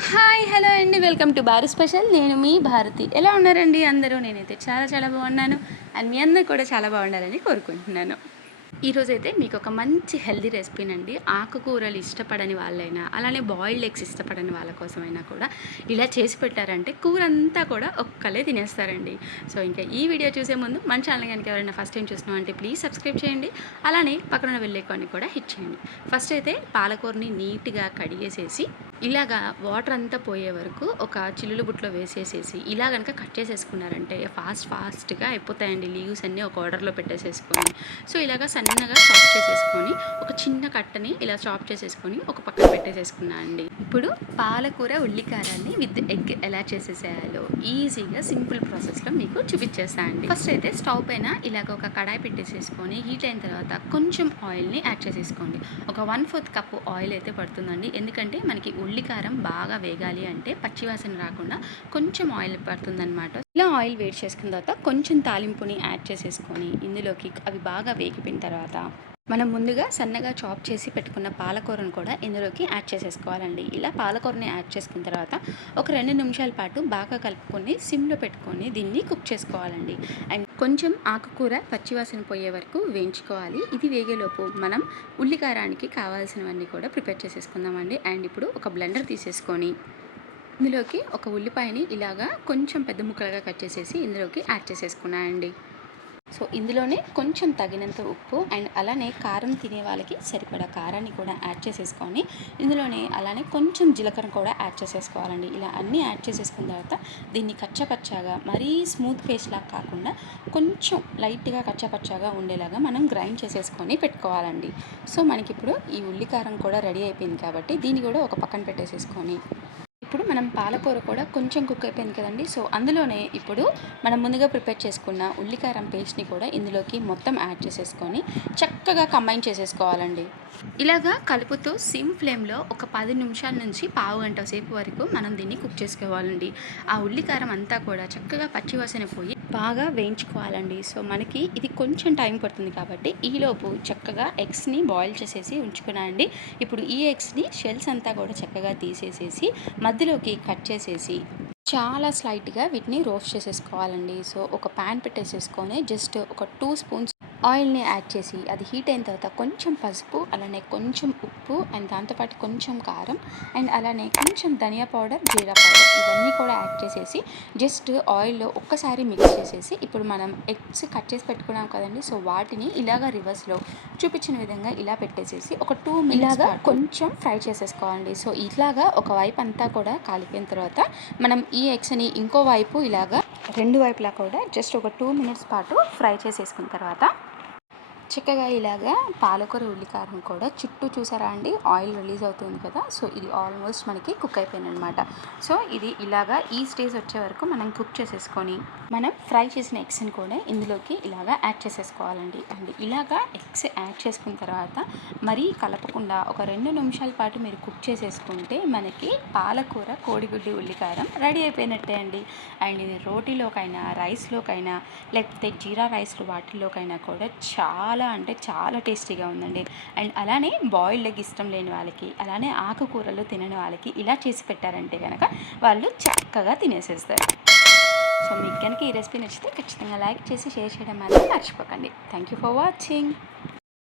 Hi hello అండి. Welcome to Bharat special. నేను మీ భారతి. ఎలా ఉన్నారండి అందరూ? నేనైతే చాలా చాలా బాగున్నాను. అండ్ మీ అందరు కూడా చాలా బాగుండాలని కోరుకుంటున్నాను. ఈరోజైతే మీకు ఒక మంచి హెల్దీ రెసిపీనండి. ఆకుకూరలు ఇష్టపడని వాళ్ళైనా అలానే బాయిల్డ్ ఎగ్స్ ఇష్టపడని వాళ్ళ కోసమైనా కూడా ఇలా చేసి పెట్టారంటే కూర అంతా కూడా ఒక్కలే తినేస్తారండి. సో ఇంకా ఈ వీడియో చూసే ముందు మన ఛానల్ కనుక ఎవరైనా ఫస్ట్ టైం అంటే ప్లీజ్ సబ్స్క్రైబ్ చేయండి. అలానే పక్కన వెళ్ళేకొని కూడా హిట్ చేయండి. ఫస్ట్ అయితే పాలకూరని నీట్గా కడిగేసేసి ఇలాగా వాటర్ అంతా పోయే వరకు ఒక చిల్లులు బుట్లో వేసేసేసి ఇలా కనుక కట్ చేసేసుకున్నారంటే ఫాస్ట్ ఫాస్ట్గా అయిపోతాయండి లీవ్స్ అన్నీ ఒక ఆర్డర్లో పెట్టేసేసుకొని. సో ఇలాగా సన్నగా చాప్ చేసేసుకొని ఒక చిన్న కట్టని ఇలా చాప్ చేసేసుకొని ఒక పక్కన పెట్టేసేసుకున్నా అండి. ఇప్పుడు పాలకూర ఉల్లికారాన్ని విత్ ఎగ్ ఎలా చేసేసేయాలో ఈజీగా సింపుల్ ప్రాసెస్లో మీకు చూపించేస్తా అండి. ఫస్ట్ అయితే స్టవ్ పైన ఇలాగ ఒక కడాయి పెట్టేసేసుకొని హీట్ అయిన తర్వాత కొంచెం ఆయిల్ని యాడ్ చేసేసుకోండి. ఒక వన్ ఫోర్త్ కప్పు ఆయిల్ అయితే పడుతుందండి. ఎందుకంటే మనకి ఉల్లికారం బాగా వేగాలి అంటే పచ్చివాసన రాకుండా కొంచెం ఆయిల్ పడుతుందన్నమాట. ఇలా ఆయిల్ వేడి చేసుకున్న తర్వాత కొంచెం తాలింపుని యాడ్ చేసేసుకొని ఇందులోకి అవి బాగా వేగిపోయిన తర్వాత మనం ముందుగా సన్నగా చాప్ చేసి పెట్టుకున్న పాలకూరను కూడా ఇందులోకి యాడ్ చేసేసుకోవాలండి. ఇలా పాలకూరని యాడ్ చేసుకున్న తర్వాత ఒక రెండు నిమిషాల పాటు బాగా కలుపుకొని సిమ్లో పెట్టుకొని దీన్ని కుక్ చేసుకోవాలండి. అండ్ కొంచెం ఆకుకూర పచ్చివాసన పోయే వరకు వేయించుకోవాలి. ఇది వేగేలోపు మనం ఉల్లికారానికి కావాల్సినవన్నీ కూడా ప్రిపేర్ చేసేసుకుందామండి. అండ్ ఇప్పుడు ఒక బ్లెండర్ తీసేసుకొని ఇందులోకి ఒక ఉల్లిపాయని ఇలాగా కొంచెం పెద్ద ముక్కలుగా కట్ చేసేసి ఇందులోకి యాడ్ చేసేసుకున్నానండి. సో ఇందులోనే కొంచెం తగినంత ఉప్పు అండ్ అలానే కారం తినే వాళ్ళకి సరిపడా కారాన్ని కూడా యాడ్ చేసేసుకొని ఇందులోనే అలానే కొంచెం జీలకర్ర కూడా యాడ్ చేసేసుకోవాలండి. ఇలా అన్నీ యాడ్ చేసేసుకున్న తర్వాత దీన్ని కచ్చపచ్చాగా మరీ స్మూత్ పేస్ట్ లాగా కాకుండా కొంచెం లైట్గా కచ్చపచ్చాగా ఉండేలాగా మనం గ్రైండ్ చేసేసుకొని పెట్టుకోవాలండి. సో మనకిప్పుడు ఈ ఉల్లికారం కూడా రెడీ అయిపోయింది కాబట్టి దీన్ని కూడా ఒక పక్కన పెట్టేసేసుకొని ఇప్పుడు మనం పాలకూర కూడా కొంచెం కుక్ అయిపోయింది కదండి. సో అందులోనే ఇప్పుడు మనం ముందుగా ప్రిపేర్ చేసుకున్న ఉల్లికారం పేస్ట్ని కూడా ఇందులోకి మొత్తం యాడ్ చేసేసుకొని చక్కగా కంబైన్ చేసేసుకోవాలండి. ఇలాగా కలుపుతూ సిమ్ ఫ్లేమ్లో ఒక పది నిమిషాల నుంచి పావు గంట సేపు వరకు మనం దీన్ని కుక్ చేసుకోవాలండి. ఆ ఉల్లికారం అంతా కూడా చక్కగా పచ్చివాసన పోయి బాగా వేయించుకోవాలండి. సో మనకి ఇది కొంచెం టైం పడుతుంది కాబట్టి ఈలోపు చక్కగా ఎగ్స్ని బాయిల్ చేసేసి ఉంచుకున్నానండి. ఇప్పుడు ఈ ఎగ్స్ని షెల్స్ అంతా కూడా చక్కగా తీసేసేసి మధ్యలోకి కట్ చేసేసి చాలా స్లైట్గా వీటిని రోస్ట్ చేసేసుకోవాలండి. సో ఒక ప్యాన్ పెట్టేసేసుకొని జస్ట్ ఒక టూ స్పూన్స్ ఆయిల్ని యాడ్ చేసి అది హీట్ అయిన తర్వాత కొంచెం పసుపు అలానే కొంచెం ఉప్పు అండ్ దాంతోపాటు కొంచెం కారం అండ్ అలానే కొంచెం ధనియా పౌడర్ జీరా పౌడర్ ఇవన్నీ కూడా యాడ్ చేసేసి జస్ట్ ఆయిల్లో ఒక్కసారి మిక్స్ చేసేసి ఇప్పుడు మనం ఎగ్స్ కట్ చేసి పెట్టుకున్నాం కదండి సో వాటిని ఇలాగా రివర్స్లో చూపించిన విధంగా ఇలా పెట్టేసేసి ఒక టూ ఇలాగా కొంచెం ఫ్రై చేసేసుకోవాలండి. సో ఇలాగా ఒక వైపు అంతా కూడా కాలిపోయిన తర్వాత మనం ఈ ఎగ్స్ని ఇంకో వైపు ఇలాగా రెండు వైపులా కూడా జస్ట్ ఒక టూ మినిట్స్ పాటు ఫ్రై చేసేసుకున్న తర్వాత చక్కగా ఇలాగా పాలకూర ఉల్లికారం కూడా చుట్టూ చూసారా అండి? ఆయిల్ రిలీజ్ అవుతుంది కదా సో ఇది ఆల్మోస్ట్ మనకి కుక్ అయిపోయింది అనమాట సో ఇది ఇలాగా ఈ స్టేజ్ వచ్చే వరకు మనం కుక్ చేసేసుకొని మనం ఫ్రై చేసిన ఎగ్స్ని కూడా ఇందులోకి ఇలాగా యాడ్ చేసేసుకోవాలండి. అండ్ ఇలాగా ఎగ్స్ యాడ్ చేసుకున్న తర్వాత మరీ కలపకుండా ఒక రెండు నిమిషాల పాటు మీరు కుక్ చేసేసుకుంటే మనకి పాలకూర కోడిగుడ్డి ఉల్లికారం రెడీ అయిపోయినట్టే అండి. అండ్ ఇది రోటీలోకైనా రైస్లోకైనా లేకపోతే జీరా రైస్లు వాటిల్లోకైనా కూడా చాలా చాలా అంటే చాలా టేస్టీగా ఉందండి. అండ్ అలానే బాయిల్డ్ ఎగ్ ఇష్టం లేని వాళ్ళకి అలానే ఆకుకూరలు తినని వాళ్ళకి ఇలా చేసి పెట్టారంటే కనుక వాళ్ళు చక్కగా తినేసేస్తారు. సో మీకు కనుక ఈ రెసిపీ నచ్చితే ఖచ్చితంగా లైక్ చేసి షేర్ చేయడం మాత్రం మర్చిపోకండి. Thank you for watching